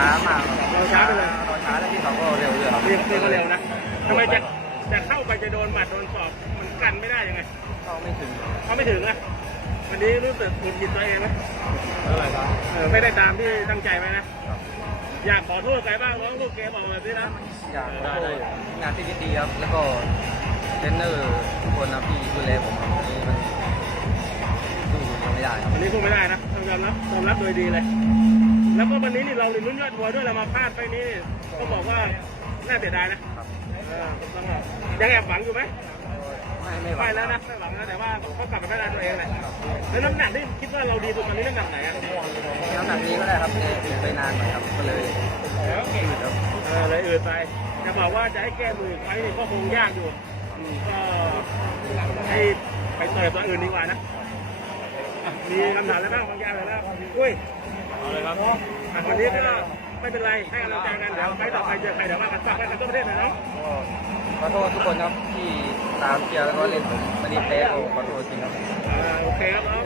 ช้ามากเราช้าไปเลย เราช้าแล้วที่เขาก็เร็วเลยครับเรียกเรียกว่าเร็วนะทำไมจะจะเข้าไปจะโดนหมัดโดนศอกมันกันไม่ได้ยังไงเข้าไม่ถึงเขาไม่ถึงนะวันนี้รู้สึกหงุดหงิดตัวเองไหมเออครับเออไม่ได้ตามที่ตั้งใจไว้นะอยากขอโทษใครบ้างน้องลูกเกมบอกแบบนี้นะอยากขอโทษงานที่ดีๆครับแล้วก็เทรนเนอร์ทุกคนนะที่ดูแลผมครับวันนี้มันสู้ยังไม่ได้ครับอันนี้พูดไม่ได้นะต้องยอมรับยอมรับโดยดีเลย แล้วก็วันนี้นี่เราเลยลุ้นยอดวัวด้วยเรามาพลาดไปนี่ก็บอกว่าน่าเสียดายนะครับเออต้องแบบยังแอบหวังอยู่ไหมไม่ไม่ไหวไม่แล้วนะไม่หวังนะแต่ว่าเขากลับมาพัฒนาตัวเองแหละแล้วน้ำหนักที่คิดว่าเราดีสุดตอนนี้น้ำหนักไหนอะน้ำหนักนี้ก็ได้ครับแต่ถึงไปนานหน่อยครับก็เลยอืดครับเออเลยอืดไปจะบอกว่าจะให้แก้มือไฟนี่ก็คงยากอยู่อืมก็ให้ไปเติมตัวอื่นดีกว่านะอะมีคำถามอะไรบ้างบางอย่างอะไรบ้างอุ้ย เอาเลยครับวันนี้ก็ไม่เป็นไรให้กำลังใจกันเดี๋ยวไปต่อไปเจอใครเดี๋ยวว่ากันฝากไว้กันทั่วประเทศหน่อยเนาะขอโทษทุกคนครับที่ตามเชียร์แล้วก็เล่นผมวันนี้แพ้ผมขอโทษจริงครับอ่าโอเคครับเนาะ